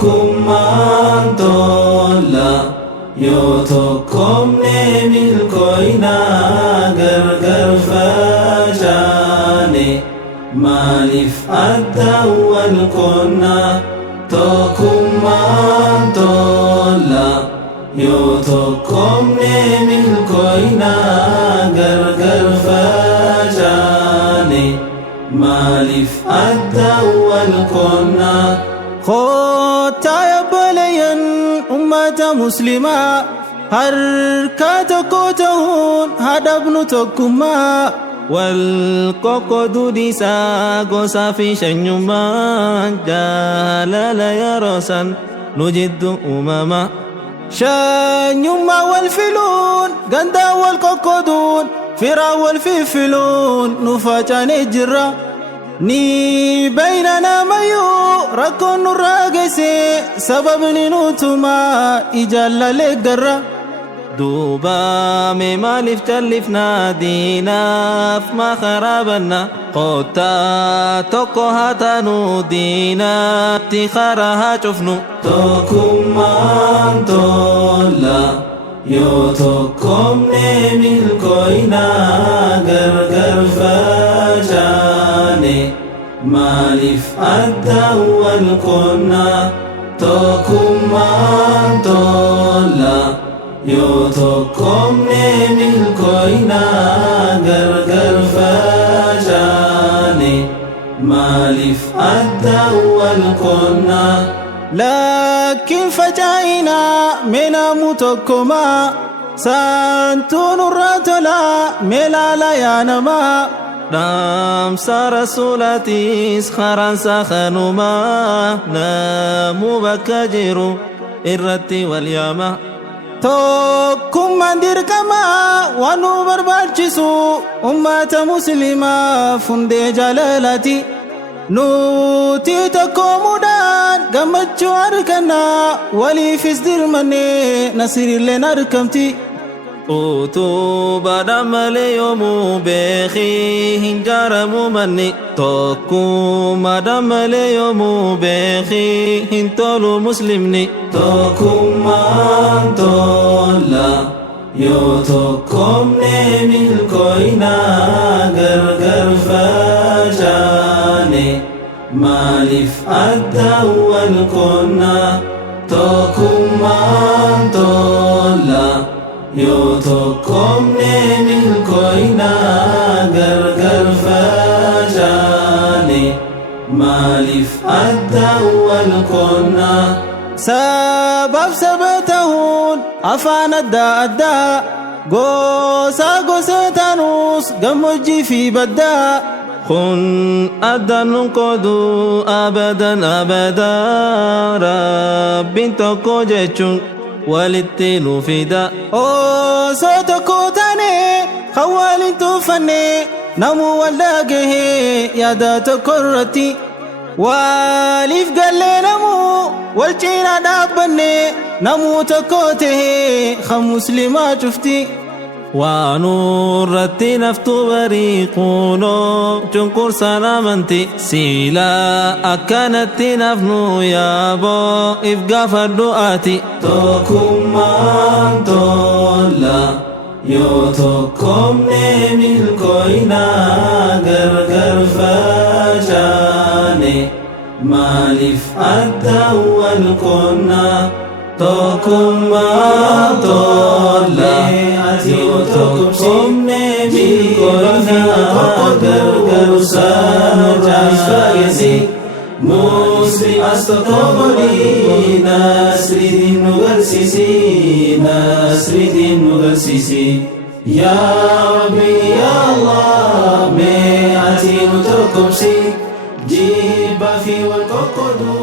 Tokkummaan tola yoo tokkomne milkoo'inaa gargar facaane maaliif adda wal qoonnaa. Tokkummaan tola yoo tokkomne milkoo'inaa gargar facaane maaliif adda wal qoonnaa. Kootaa yabbalayan ummata muslimaa harka tokko ta'uun hadhabnu tokkummaa. Wal qoqqooduu dhiisaa gosaa fi shanyummaa jaalala yeroo san nu jiddu uumama. Shanyummaa wal filuun gandaa wal qoqqooduun firaa wal fiffiluun nu facaanee jirra. Ni bayna namayyuu rakkoon nurraa geesse sababni nutumaa ijaallalee garra. Duuba mee maaliif callifnaa diinaaf maa kharaabannaa. Kottaa tokko haa taanu diinaatti karaa haa cufnu. Tokkummaan tola yoo tokkomne milkoo'inaa gargar facaane maaliif adda wal qoonnaa. Tokkummaan tola yoo tokkomne milkoo'inaa gargar facaane maaliif adda wal qoonnaa. Laakiin facaa'inaa meenamu tokkumaa saantuu nurraa tolaa meelaala yaa namaa. Dhaamsa rasuulaatis karaansa kanumaa namuu bakka jiru irratti wal yaama. Tokkummaan dirqamaa waan nu barbaachisu ummata muslimaa fundee jaalalaati. Nuti tokkoomuudhaan gammachuu argannaa waliifis dirmannee nasirilleen argamti. Utubaadhaan malee yoomuu beekii hin jaaramu manni. Tokkummaadhaan malee yoomuu beekii hin tolu muslimni. Tokkummaan tola yoo tokkomne milkoo'inaa gargar facaane maaliif adda wal qoonnaa. Tokkummaan tola yoo tokkomne milkoo'inaa gargar facaane maaliif adda wal qoonnaa. Sabab ta'uun afaan adda addaa gosa taanus gammoojjii fi baddaa. Kun addaan nun qoodu abadan abadaa rabbiin tokko jechuun walitti nu fida. Osoo tokko taane kan waliin tuufanne namuu wal dhagahee yaada tokko irratti. Waliif gallee namuu wal cinaa dhaabbanne namuu tokko tahee kan muslimaa cufti. Waan irratti naftu barii kunoo cunqursaan amanti. Silaa akkanatti nafnu yaaboo if gaafadhu ati. Tokkummaan tola yoo tokkomne milkoo'inaa gargar facaane maaliif adda wal qoonnaa. Tokkummaan tola yoo tokkomne milkoo'inaa gargar facaane Muslim as tokkomanii nasriitiin nu garsiisi. Yaa Rabbi yaa Allah mee ati nu tokkomsi jibbaa fi wal qoqqooduu.